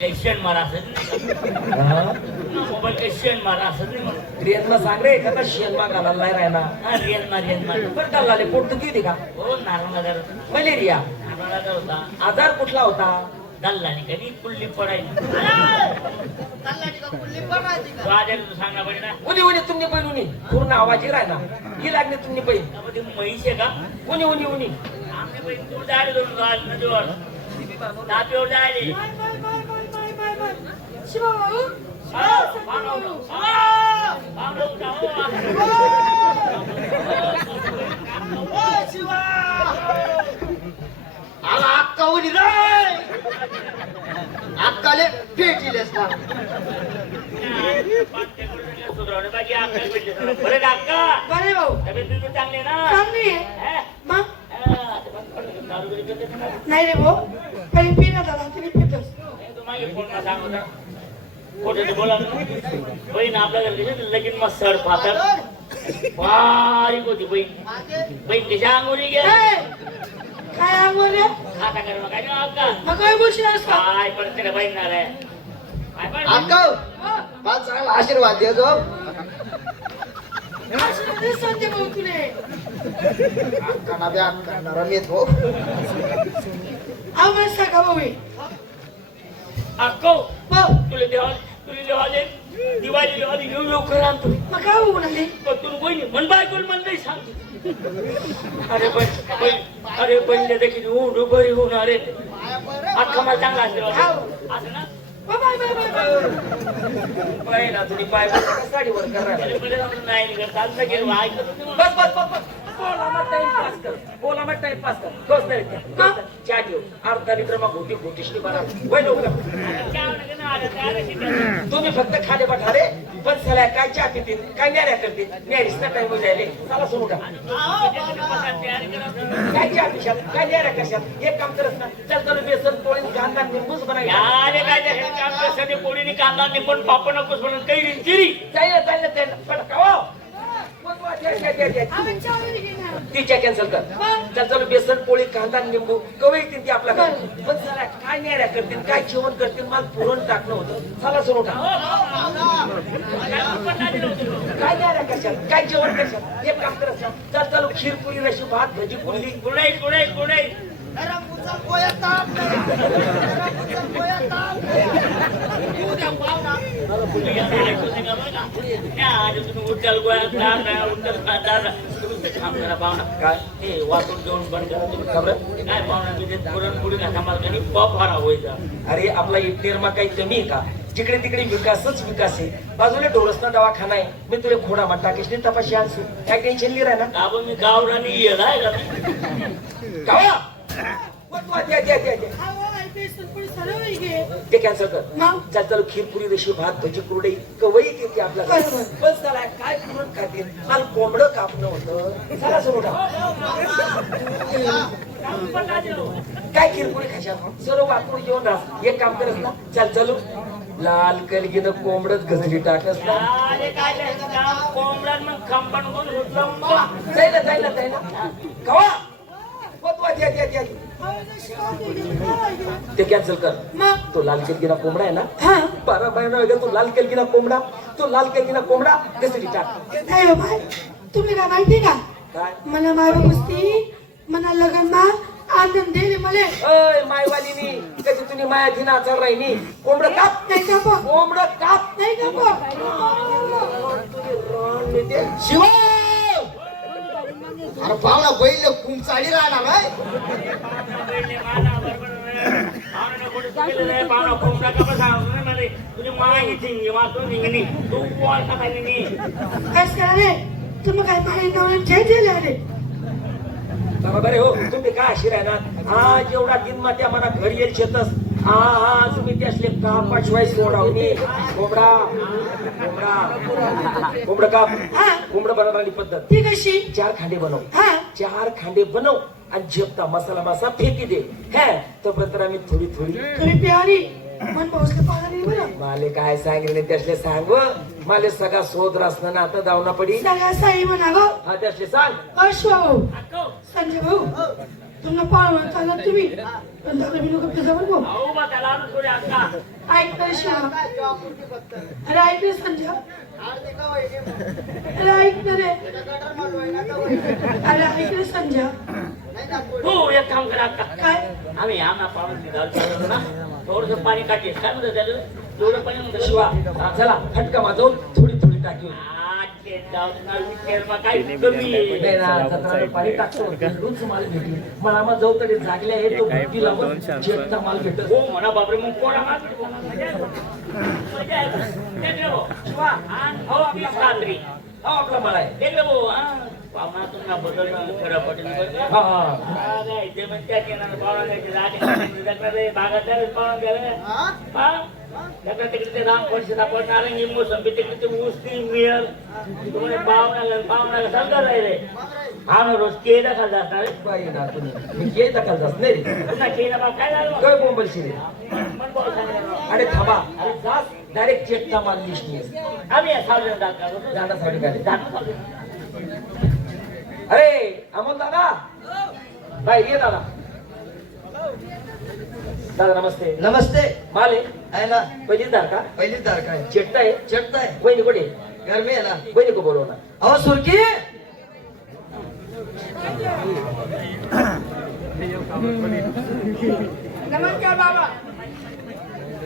Action मारा mobile action मारा असं रियनमा सांग रे का शेनमा घालायला नाही राहिना रियन मार बरं चालला पोर्तुगीज होती का हो नारायणनगर मलेरिया नारायणनगर होता आजार कुठला होता दल्लानी कधी कुल्ली पडायची तो आजार सांगा पाहिजे ना उनी उनी तुमने पहिली उनी पूर्ण आवाजी राहिना ही लागणे तुमने पहिली त्यामध्ये म्हैस आहे का उनी उनी उनी आमने पहिली तू जायला दोन नदीवर तापीवर जायले शिवाभाऊ आला अक्का उडी रे अक्काले भेटिलेस ना बरे अक्का बरे भाऊ तब्येत चांगली ना चांगली आहे मग दारू बिरू पिते का? नाही रे भाऊ पहिले पिना दादा तरी पितोस तू मागे फोन सांग होता खोटे बोला बहीण आपल्या घरी कशी लगीन मग सड पातळ बारीक होती बहीण कशा अंगोली गे काय आंगोर रे खाता करू नका ना अक्का मग काय बोलशील का काय पण तिला बहीण ना रे काय पण अक्का मला चांगला आशीर्वाद दे गो आशीर्वाद सांगते भाऊ तुले अक्का ना बे अक्का ना रमेत हो आवाज सांगा भाऊ अक्को भाऊ तुला देवाले दिवाळी दिवाळी घेऊन लवकर आणतो मग काय भाऊ म्हणाले पण तुला बहिणी मन बायकोल मन नाही सांगतो अरे बहिणी देखील होऊन बरी होऊन अरे अख्खा मला चांगला आशीर्वाद असं ना बाय बाय बाय बाय पहिला तुझी पाय साडीवर करायला अरे बरे जाऊन नाही निघत चालतं गेलो ऐकत नाही बस बस बस बस बोला मग टाइम पास कर बोला मग टाइम पास कर दोस्त नाही चहा घेऊ अर्धा लिटर मग होती होतीशी बरा वय लवकर तुम्ही फक्त खाले बठारे पण चला काय चहा पितील काय न्याऱ्या करतील न्यारीच ना टाइम जायले चला सुरू का काय चहा पिशाल काय न्याऱ्या कशात एक काम करत ना चल चल बेसन पोळी कांदा निंबूच बनायला पोळीने कांदा पण पापड नकोस म्हणून काही चिरी जाईल पण का आपण चहा वगैरे घेणार तिच्या कॅन्सल कर चल चल बेसन पोळी कांदा निंबू कवळी येतील ती आपल्याकडे पण चला काय न्याऱ्या करतील काय जेवण करतील मला पुरण टाकणं होतं चला सुरू का काय न्याऱ्या कशात काय जेवण कशात एक काम करत चल चल खीर पुरी रशी भात भजी पुरली गुडे काय वाटून घेऊन बंद करा खबर काय पाहुणा पुरणपोळी नका मला पफारा व्हायचा अरे आपला इटनेरमा काही कमी आहे का जिकडे तिकडे विकासच विकास आहे बाजूला डोळसना दवाखाना आहे मी तुला खोडा म्हणता कृष्ण तपाशी आणसू काय टेन्शन लिहिराय ना का मी गावरानी येलाय का ते कॅन्सल कर चल चल खीर पुरी रशी भात भजी कुरडई कवई येते आपल्याला पण चला काय पुरण खातील मला कोंबडं कापणं होतं चला सुरू काय खीरपुरी खायच्या सर्व वाकून घेऊन राहा एक काम करत ना चल चलू लाल कलगीनं कोंबडच गजरी टाकस ना कोंबड्यात मग कंपन जायला कवा ते कॅन्सल कर तो लाल केलगिना कोंबडा आहे ना 12 महिना वगैरे तो लाल केलगिना कोंबडा गजरी टाक नाही हो बाय तुम्ही काय माहिती का काय मला मारू कुस्ती मला लग्नमा आनंद दिले मला अय मायवालीनी कधी तुम्ही माया दिना चल राहिनी कोंबडं काप नाही का कोंबडं काप नाही का शिवा अरे पाहुणा बैल कुंचाळी राहणार आहे तुझी माहिती वाचून निघणी तू बोलता काही कस करा रे तुम्ही काय पाहिजे नवं जे दिले अरे बरे हो तुम्ही काय अशी राहणार आज एवढा दिन मात्या मला घरी येईल शेतस आज मी त्यासले का पाचवाय सोडावणी कोंबडा काप कोंबडा बनवणारी पद्धत ती कशी 4 खांडे बनव हा 4 खांडे बनव आणि झेपता मसाला मासा फेकी दे हे तोपर्यंत आम्ही थोडी तुम्ही प्यारी मन पाऊसले पाहणार नाही बरं माले काय सांगितले त्यासले सांग माले सगळा शोध रसना ना आता दावना पडी सगळ्या साई म्हणा गो हा त्यासले सांग अश्व भाऊ संजय भाऊ तुम्हाला पाळणा चालत तुम्ही पण दादा मी लोक पिझ्झा बनवू अहो बा त्याला आणून थोडे आता ऐक तर शिवा काय जॉब फक्त अरे ऐक रे संजय अर्धे का वहिनी अरे ऐक ना रे गटर मारवाय ना का वहिनी अरे ऐक रे संजय नाही ना हो एक काम करा आता काय आम्ही आम्हा पाहुणे गाव चाललो ना थोडंसं पाणी टाकेल काय म्हणतो त्याला तेवढं पाणी म्हणतो शिवा हा, चला फटका वाजवून थोडी थोडी टाकी होती. काही कमी आहे. नाही ना, जत्राला पाणी टाकतो रोज माल भेटेल मला मग जाऊ तरी जागले आहे तो बुद्धी लावून शेतचा माल भेटत हो म्हणा बापरे मग कोणा मागे मजा आहे. देख रे भाऊ. शिवा, आण भाऊ आपला सासरी. हा आपला मला आहे देख रे भाऊ, हा. पाहुणा तुमचा बदल खरं पटेल बरं का? हा हा हा, नाही, ते मग त्या केनाला पाहुणा द्यायचे, राहते जगणार रे, भागात पाहुणा द्यायला. हा हा? त्याकडे तिकडे ते राम पडशील आपण नारंगी मोसंबी तिकडे ते ऊस ती मिळेल तुम्हाला पाहुण्याला समजा राहिले हा ना रोज केळी खाल असणार रे. बाई ना तुम्ही मी केळ टाकाल जास नाही रे पुन्हा केळीला भाव काय झालं काय बोंबलशी रे मन भाऊ सांगितलं. अरे थांबा अरे जास डायरेक्ट चेकचा माल लिस्टनी आम्ही या सावलीला जात नाही. जाण्यासाठी काय जातो सावलीला. अरे अमोल दादा बाई ये दादा दादा नमस्ते नमस्ते माल आहे आहे ना पहिलीच दार का पहिलीच तारखा आहे चेट्टा आहे चटता आहे वहिनी कुठे गरमी आहे ना वहिनी को बोलव ना अहो सुरकी नमस्कार बाबा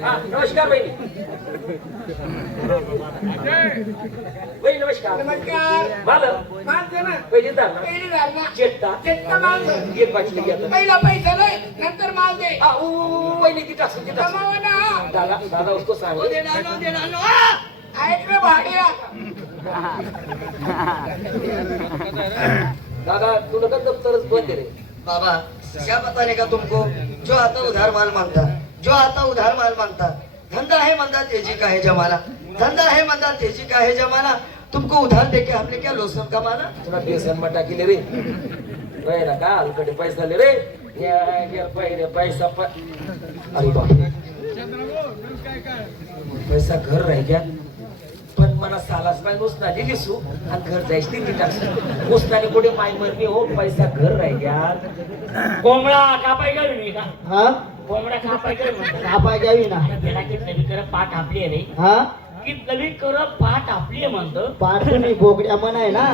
हा नमस्कार वहिनी वहिनी नमस्कार नमस्कार माल मानते ना पहिलीच दार ना पहिली धारणा चेट्टा चेट्टा माल दे एक बाटली घ्या पहिला पैसा नाही नंतर माल दे वहिनी ती टाकून ती टाकून कमावा ना दादा दादा उसको सांग ऐक रे भाड्या दादा तुला का दफ्तरच बंद आहे रे बाबा क्या बताने का तुमको जो आता उधार माल मांगता जो आता उधार माल मांगता धंधा है मंदा तेजी का है जमाना धंधा है मंदा तेजी का है जमाना तुमको उधार देके हमने क्या लोसन का माना तुला बेसन मटा केले रे वय ना का हलकडे पैसा ले रे या पहिले पैसा अरे बापरे पैसा घर राही गया पण मला सालास माय उसनाली दिसू आणि घर जायची ती टाकू उसनाली कुठे माय मरमी हो पैसा घर राही गया कोंबडा कापाय गेली नाही का हा कोंबडा कापाय गेली म्हणतात. आपा जावी ना त्याला की नवी कर पाठ आपली आहे रे हा की नवी कर पाठ आपली आहे म्हणतो पाठ तुम्ही बोकड्या म्हणाय ना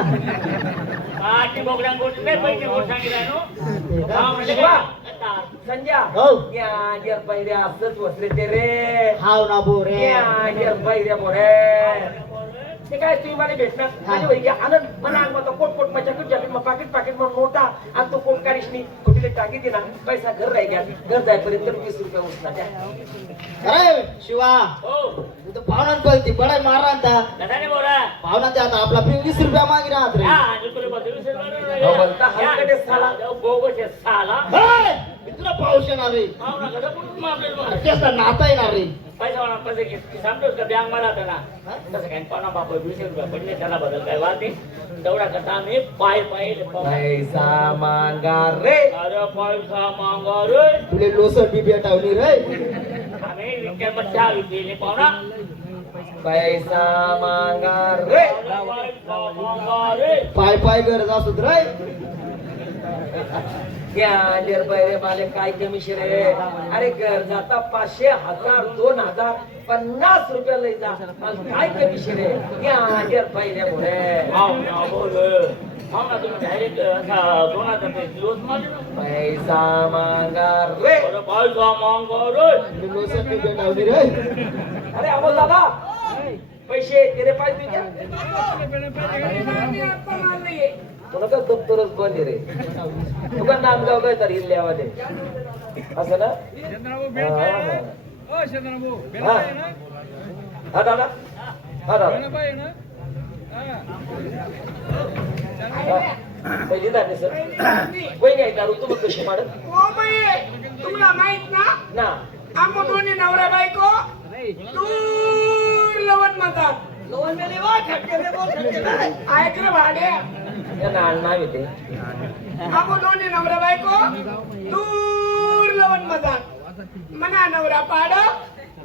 पाठी बोगड्या गोष्ट नाही पैसे गोष्ट सांगितलं नो हा म्हणजे शिवा. आता संजय हो. या पहिले असंच वसले ते रे हाव ना बो रे या पहिले मोरे ते काय तुम्ही मला भेटणार माझ्या वैकी आनंद मला अंग मग कोट कोट माझ्या कुठच्या मग पाकिट पाकिट मग नोटा आणि तो कोट काढीशनी कुठले टाकी दिना पैसा घर राही गया घर जायपर्यंत 20 रुपये उसला द्या अरे शिवा हो तू तर पाहुण्यात बोलती बडाय मारा आता कशाने बोला पाहुणा ते आता आपला 20 रुपया मागे राहत रे या आणि तुला बदलू हो, बोलता हलकटे साला. बोगस आहे साला हे! मी तुला पाऊस येणार रे पाहुणा कसं पुढून मारले त्याचा नाता येणार रे पैसा म्हणा पैसे घेत सांगतोस का बँक मला आता ना तसं काय पाहुणा बाप 20 रुपये पडले त्याला बदल काय वाटते तेवढा करता आम्ही पाय पाय पैसा मांगा रे अरे पैसा मागा रे तुले लोसर बी भेटावली रे आम्ही विचार मग चहा विकली पाहुणा पैसा मांगा रे पैसा मागा रे पाय पाय गरज असत रे या पहिले माले काय कमिशन रे अरे घर जाता 500 1000 2000 50 रुपये लई जा आणि काय कमिशन रे या पहिले मोरे पाहुणा बोल पाहुणा तुम्ही डायरेक्ट असा 2000 दिवस माझे ना पैसा मांगा रे अरे पैसा मागा रे तुले लोसर बी भेटावली रे अरे अमोल दादा पैसे तेरे पास भी क्या तुला का दप्तरच बंद आहे रे तुका नांदगाव काय तर इल्ल्यावा दे असं ना हा, हा. हा दादा हा दादा पहिली दाणे सर वहिनी आहे दारू तुम्ही कशी माडत ओ बाई तुम्हाला माहित ना ना आम्ही दोन्ही नवरा बायको दूर लवण म्हणतात ऐक रे भाड्या या नाव येते आम्ही दोन्ही नवरा बायको दूर लवण म्हणतात मना नवरा पाड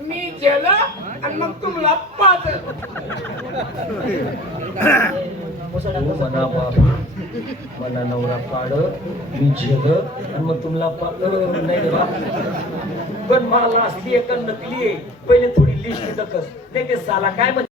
मी जेल आणि मग तुम्हाला पाच मुसळा तू म्हणा बाप मला नवरा पाड मी झेग आणि मग तुम्हाला नाही रे बा पण मला असली एक नकली आहे पहिले थोडी लिस्ट दकस नाही ते साला काय म्हणते